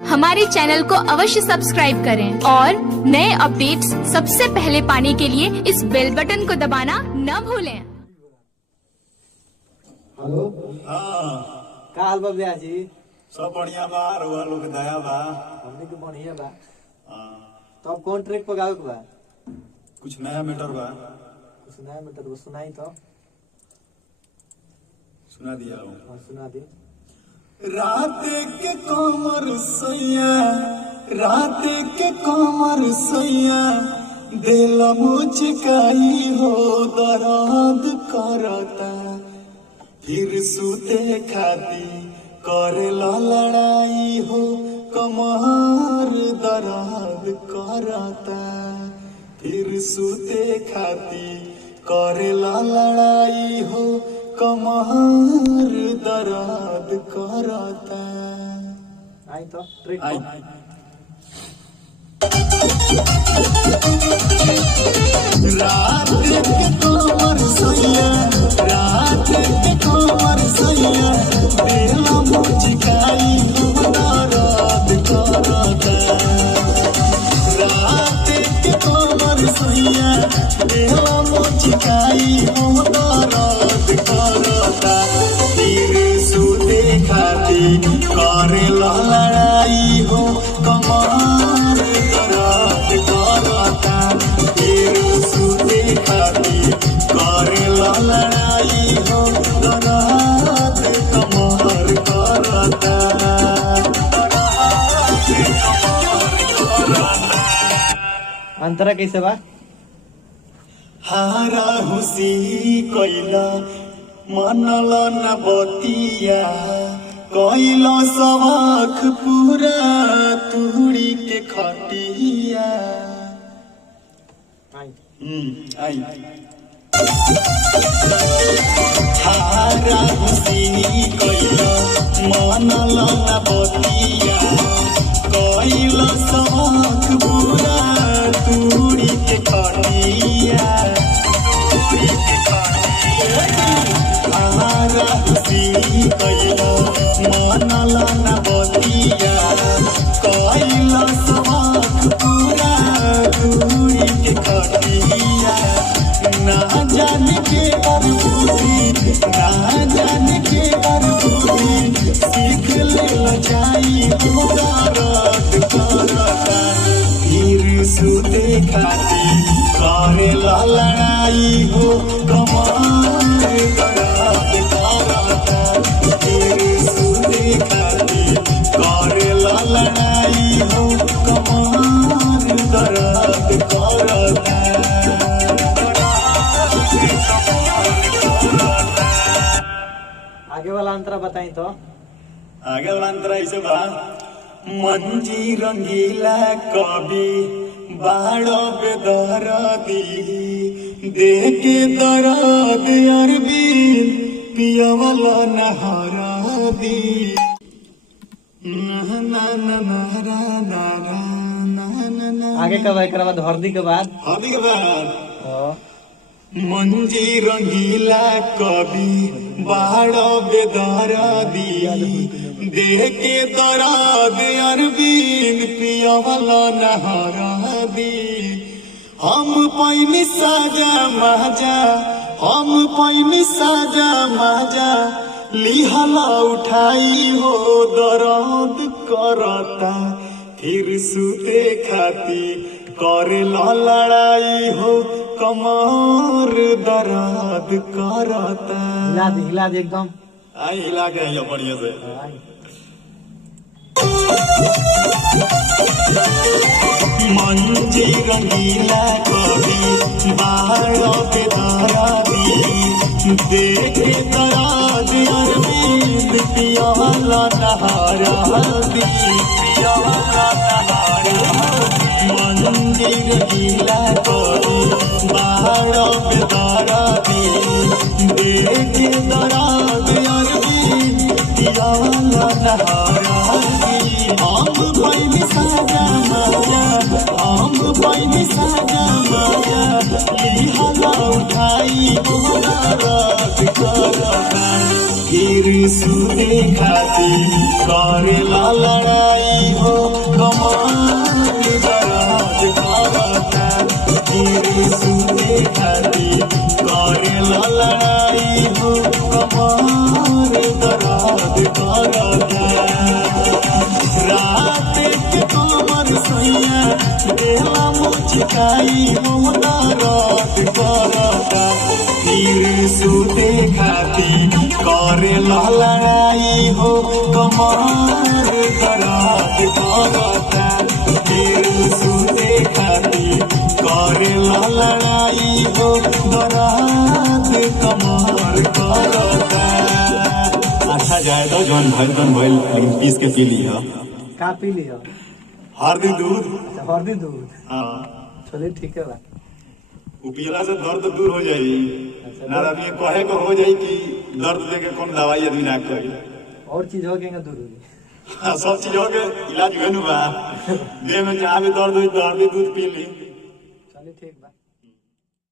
हमारे चैनल को अवश्य सब्सक्राइब करें और नए अपडेट्स सबसे पहले पाने के लिए इस बेल बटन को दबाना न भूलें। हेलो हाँ, का हाल बा भैया जी? सब बढ़िया बा। रउआ लोग के दया बा। हमनी के बढ़िया बा। हाँ, तो अब कौन ट्रैक पर गावे के बा? कुछ नया मैटर बा, कुछ नया मतलब वो सुनाई तो। सुना दिया हूँ। हाँ, सुना दी। रात के कमर सैया, रात के कमर सैया, दिल मुझकाई हो दर्द करता, फिर सुते खाती करेला लड़ाई हो, कमर दर्द करता, फिर सुते खाती करेला लड़ाई हो, कमर दर्द करता। आई तो ट्रैक आई। पर। रात के कमर सैया, रात के कमर सैया, दिल मुझकाई हो दर्द करता, रात के कमर सैया, दिल मुझकाई हो दर्द करता, फिर सुते खाती करेला लड़ाई हो, कमर दर्द करता, फिर सुते खाती करेला लड़ाई हो, दर्द कमर करता, अंतरा कैसे बा? हारा हुसी कैला मनल न बतिया, कैला सवाख पूरा तुहड़ी के खटिया। आई। आई। हारा हुसी कैला मनल न बतिया, कैला सवाख पूरा तुहड़ी के खटिया। हमारा खुशी कैला मनल न बतिया, कैला सवाख पूरा दूरी के खटिया। ना जान के अरबूती, ना जान के अरबूती, सीख ले जाई हो दर्द करता, फिर सुते खाती करेला लड़ाई हो, कमर दर्द करता, फिर सुते खाती करेला लड़ाई हो, कमर दर्द करता। आगे वाला अंतरा बताई तो। आगे वाला अंतरा ऐसे बा। मंजी रंगीला कवि बाड़ो बेदरदी, देखे दर्द अरबीन पियवला नहरदी। आगे का बा? एकरा बाद हरदी के बाद? हदी के बाद हाँ। मंजी रंगीला कवि बाड़ो बेदरदी, देखे दर्द अरबीन पियवला नहरदी। हम पैनी साजा माजा, हम पैनी साजा माजा, लिहला उठाई हो दर्द करता, फिर सुते खाती करेला लड़ाई हो, कमर दर्द करता। हिला दे एकदम। आई हिला के आइयो बढ़िया से। आई। मंजी रंगीला कवि बाड़ो बेदरदी, देखे दर्द अरबीन पियवला नहरदी, पियवला नहरदी। मंजी रंगीला कवि बाड़ो बेदरदी, देखे दर्द अरबीन पियवला नहरदी। हम पैनी साजा माया, हम पैनी साजा माया, लिहला उठाई हो दर्द करता, फिर सुते खाती करेला लड़ाई हो सिकाई ममता रात करता फिर सूते खाती करे लड़ाई हो कमर दरात करता फिर सूते खाती करे लड़ाई हो दरात कमर करता। अच्छा जाए तो जौन भइल लेकिन पीस के पी ली है का पी लियो हरदी दूध। अच्छा हरदी दूध हाँ चलिए ठीक है बा उ पियला से दर्द दूर हो जाई ना आदमी कहे को हो जाई कि दर्द देके कौन दवाई आदमी ना करी और चीज हो गएगा दूर होगी हाँ, सब चीज हो के इलाज गनु बा देह में जहाँ भी दर्द हुई दर्द दूध पी ली चलिए ठीक बा।